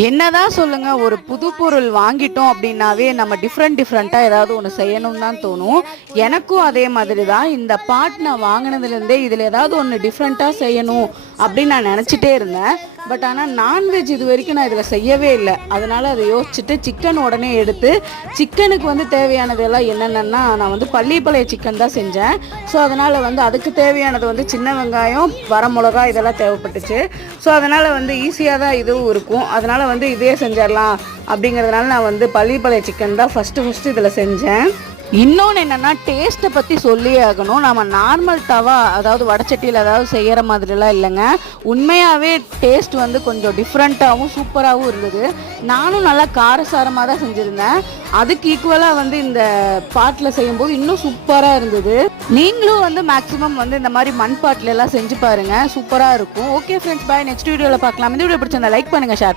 என்னதான் சொல்லுங்க, ஒரு புது பொருள் வாங்கிட்டோம் அப்படின்னாவே நம்ம டிஃப்ரெண்ட்டாக ஏதாவது ஒன்று செய்யணும்னு தான் தோணும். எனக்கும் அதே மாதிரி தான். இந்த பாட் நான் வாங்கினதுலேருந்தே இதில் ஏதாவது ஒன்று டிஃப்ரெண்ட்டாக செய்யணும் அப்படின்னு நான் நினச்சிட்டே இருந்தேன். பட் ஆனால் நான்வெஜ் இது வரைக்கும் நான் இதில் செய்யவே இல்லை. அதனால் அதை யோசிச்சுட்டு சிக்கன் உடனே எடுத்து சிக்கனுக்கு வந்து தேவையானதெல்லாம் என்னென்னா, நான் வந்து பள்ளிப்பாளைய சிக்கன் தான் செஞ்சேன். ஸோ அதனால் வந்து அதுக்கு தேவையானது வந்து சின்ன வெங்காயம், வரமிளகா இதெல்லாம் தேவைப்பட்டுச்சு. ஸோ அதனால் வந்து ஈஸியாக தான் இதுவும் இருக்கும். அதனால் வந்து இதே செஞ்சிடலாம் அப்படிங்கிறதுனால நான் வந்து பள்ளிப்பாளைய சிக்கன் தான் ஃபஸ்ட்டு இதில் செஞ்சேன். இன்னொன்று என்னென்னா, டேஸ்ட்டை பற்றி சொல்லியே ஆகணும். நம்ம நார்மல் தவா, அதாவது வடச்சட்டியில் ஏதாவது செய்கிற மாதிரிலாம் இல்லைங்க. உண்மையாகவே டேஸ்ட் வந்து கொஞ்சம் டிஃப்ரெண்ட்டாகவும் சூப்பராகவும் இருந்தது. நானும் நல்லா காரசாரமாக தான் செஞ்சுருந்தேன். அதுக்கு ஈக்குவலாக வந்து இந்த பாட்டில் செய்யும்போது இன்னும் சூப்பராக இருந்தது. நீங்களும் வந்து மேக்ஸிமம் வந்து இந்த மாதிரி மண் பாட்டிலெல்லாம் செஞ்சு பாருங்கள், சூப்பராக இருக்கும். ஓகே ஃப்ரெண்ட்ஸ், பாய். நெக்ஸ்ட் வீடியோவில் பார்க்கலாம். இந்த வீடியோ பிடிச்சிருந்தா லைக் பண்ணுங்கள், ஷேர்